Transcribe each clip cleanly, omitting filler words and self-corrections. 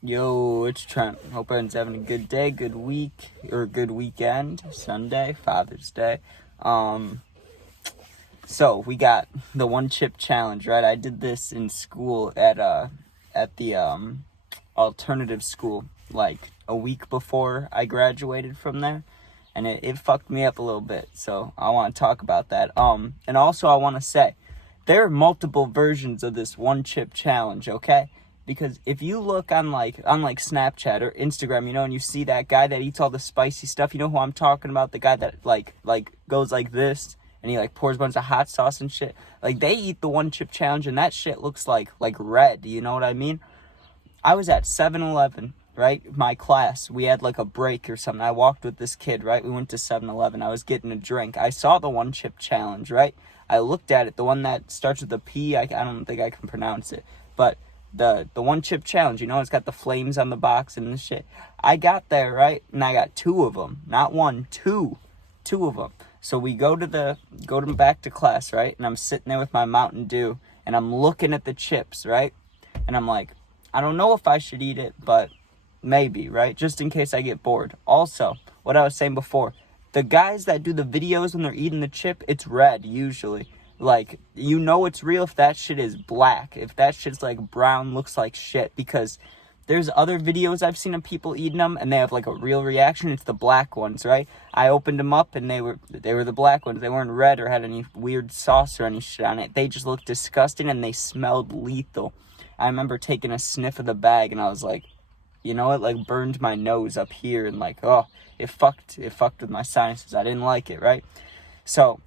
Yo, it's Trent. Hope everyone's having a good day, good week, or good weekend. Sunday, Father's Day. So we got the one chip challenge, right? I did this in school at the alternative school, like a week before I graduated from there, and it fucked me up a little bit. So I want to talk about that. And also I want to say there are multiple versions of this one chip challenge, okay? Because if you look on like Snapchat or Instagram, and you see that guy that eats all the spicy stuff, you know who I'm talking about? The guy that like goes like this and he like pours a bunch of hot sauce and shit. Like they eat the one chip challenge and that shit looks like red, you know what I mean? I was at 7-Eleven, right? My class, we had like a break or something. I walked with this kid, right? We went to 7-Eleven. I was getting a drink. I saw the one chip challenge, right? I looked at it, the one that starts with a P. I don't think I can pronounce it, but the one chip challenge, it's got the flames on the box and the shit. I got there, right? And I got two of them, not one, two of them. So we go back to class, right? And I'm sitting there with my Mountain Dew and I'm looking at the chips, right? And I'm like, I don't know if I should eat it, but maybe, right? Just in case I get bored. Also, what I was saying before, the guys that do the videos when they're eating the chip, it's red usually. Like, it's real if that shit is black. If that shit's like brown, looks like shit. Because there's other videos I've seen of people eating them and they have like a real reaction. It's the black ones, right? I opened them up and they were the black ones. They weren't red or had any weird sauce or any shit on it. They just looked disgusting and they smelled lethal. I remember taking a sniff of the bag and I was like, it like burned my nose up here and like, oh, it fucked with my sinuses. I didn't like it, right? So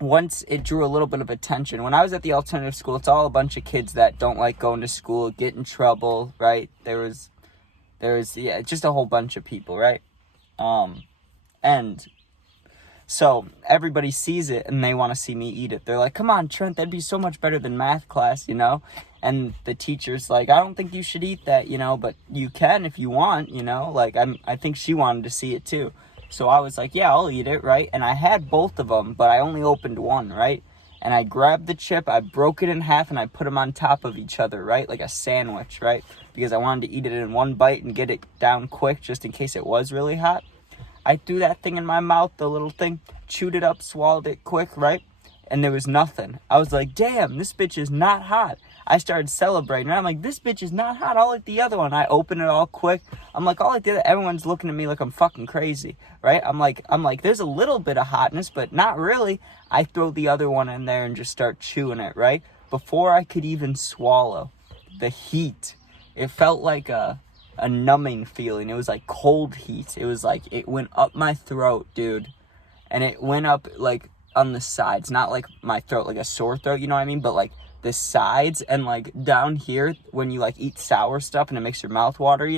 once it drew a little bit of attention, when I was at the alternative school, it's all a bunch of kids that don't like going to school, get in trouble, right? There was just a whole bunch of people, right? And so everybody sees it and they want to see me eat it. They're like, come on, Trent, that'd be so much better than math class, And the teacher's like, I don't think you should eat that, but you can if you want, Like, I think she wanted to see it too. So I was like, yeah, I'll eat it, right? And I had both of them, but I only opened one, right? And I grabbed the chip, I broke it in half, and I put them on top of each other, right? Like a sandwich, right? Because I wanted to eat it in one bite and get it down quick just in case it was really hot. I threw that thing in my mouth, the little thing, chewed it up, swallowed it quick, right? And there was nothing. I was like, damn, this bitch is not hot. I started celebrating. I'm like, this bitch is not hot. I'll eat the other one. I open it all quick. I'm like, I'll eat the other. Everyone's looking at me like I'm fucking crazy, right? I'm like, there's a little bit of hotness, but not really. I throw the other one in there and just start chewing it, right? Before I could even swallow, the heat, it felt like a numbing feeling. It was like cold heat. It was like, it went up my throat, dude. And it went up like on the sides, not like my throat, like a sore throat, you know what I mean? But like the sides and like down here when you like eat sour stuff and it makes your mouth water,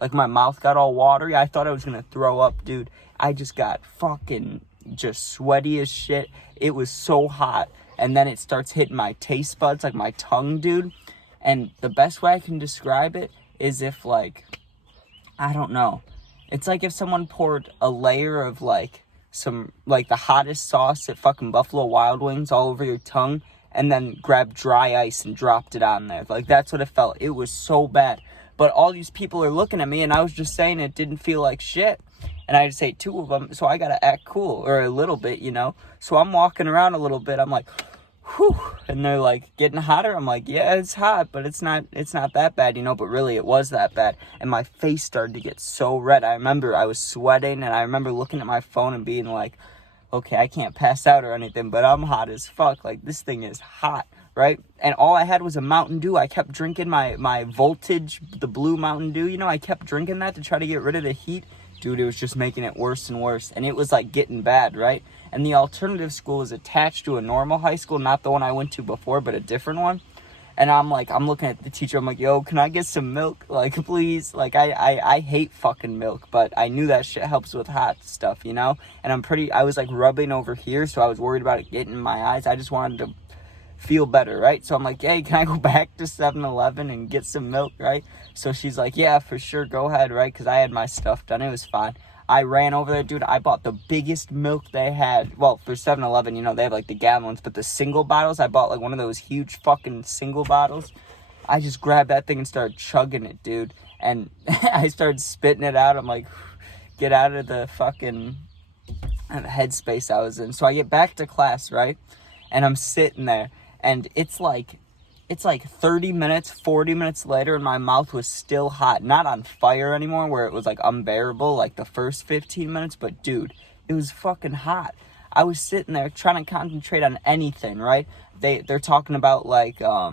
like my mouth got all watery. I thought I was gonna throw up, dude. I just got fucking just sweaty as shit. It was so hot. And then it starts hitting my taste buds, like my tongue, dude. And the best way I can describe it is if like, I don't know, it's like if someone poured a layer of like some like the hottest sauce at fucking Buffalo Wild Wings all over your tongue and then grabbed dry ice and dropped it on there. Like, that's what it felt. It was so bad. But all these people are looking at me, and I was just saying it didn't feel like shit. And I just ate two of them, so I gotta act cool, or a little bit, So I'm walking around a little bit. I'm like, whew. And they're like, getting hotter? I'm like, yeah, it's hot, but it's not that bad, But really, it was that bad. And my face started to get so red. I remember I was sweating, and I remember looking at my phone and being like, okay, I can't pass out or anything, but I'm hot as fuck. Like, this thing is hot, right? And all I had was a Mountain Dew. I kept drinking my Voltage, the blue Mountain Dew. I kept drinking that to try to get rid of the heat. Dude, it was just making it worse and worse. And it was, like, getting bad, right? And the alternative school is attached to a normal high school, not the one I went to before, but a different one. And I'm looking at the teacher. I'm like, yo, can I get some milk? Like, please. Like, I hate fucking milk, but I knew that shit helps with hot stuff, And I was like rubbing over here, so I was worried about it getting in my eyes. I just wanted to feel better, right? So I'm like, hey, can I go back to 7-Eleven and get some milk, right? So she's like, yeah, for sure, go ahead, right? Because I had my stuff done. It was fine. I ran over there, dude. I bought the biggest milk they had. Well, for 7-Eleven, they have like the gallon ones, but the single bottles, I bought like one of those huge fucking single bottles. I just grabbed that thing and started chugging it, dude. And I started spitting it out. I'm like, get out of the fucking headspace I was in. So I get back to class, right? And I'm sitting there, and it's like 30 minutes, 40 minutes later, and my mouth was still hot. Not on fire anymore, where it was like unbearable, like the first 15 minutes, but dude, it was fucking hot. I was sitting there trying to concentrate on anything, right? They're talking about like, what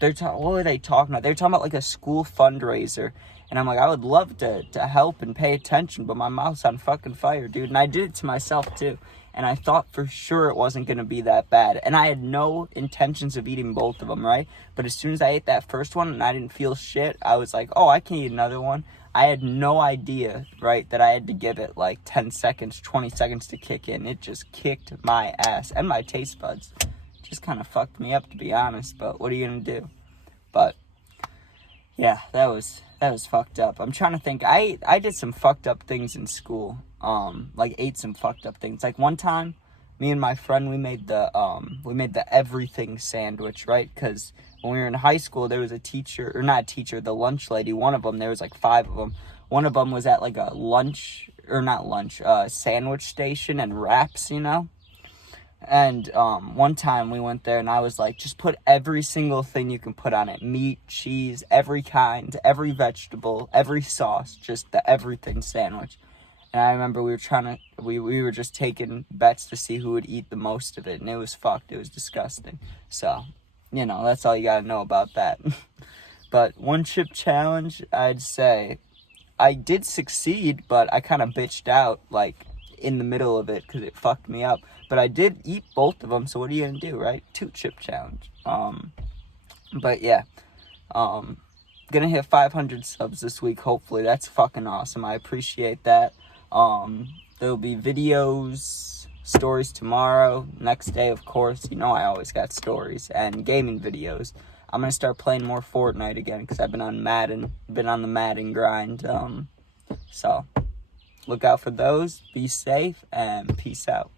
were they talking about? They were talking about like a school fundraiser. And I'm like, I would love to help and pay attention, but my mouth's on fucking fire, dude. And I did it to myself, too. And I thought for sure it wasn't going to be that bad. And I had no intentions of eating both of them, right? But as soon as I ate that first one and I didn't feel shit, I was like, oh, I can eat another one. I had no idea, right, that I had to give it like 10 seconds, 20 seconds to kick in. It just kicked my ass and my taste buds. Just kind of fucked me up, to be honest. But what are you going to do? But yeah, that was fucked up. I'm trying to think. I did some fucked up things in school. Like ate some fucked up things. Like one time, me and my friend, we made the everything sandwich, right? Because when we were in high school, there was a teacher, or not a teacher, the lunch lady. One of them, there was like 5 of them. One of them was at like a sandwich station and wraps, you know. And one time we went there and I was like, just put every single thing you can put on it. Meat, cheese, every kind, every vegetable, every sauce, just the everything sandwich. And I remember we were just taking bets to see who would eat the most of it. And it was fucked. It was disgusting. So, you know, that's all you got to know about that. But one chip challenge, I'd say I did succeed, but I kind of bitched out like in the middle of it because it fucked me up. But I did eat both of them, so what are you gonna do, right? 2 chip challenge. But yeah, gonna hit 500 subs this week. Hopefully, that's fucking awesome. I appreciate that. There'll be videos, stories tomorrow. Next day, of course. You know I always got stories and gaming videos. I'm gonna start playing more Fortnite again because I've been on the Madden grind. So look out for those. Be safe and peace out.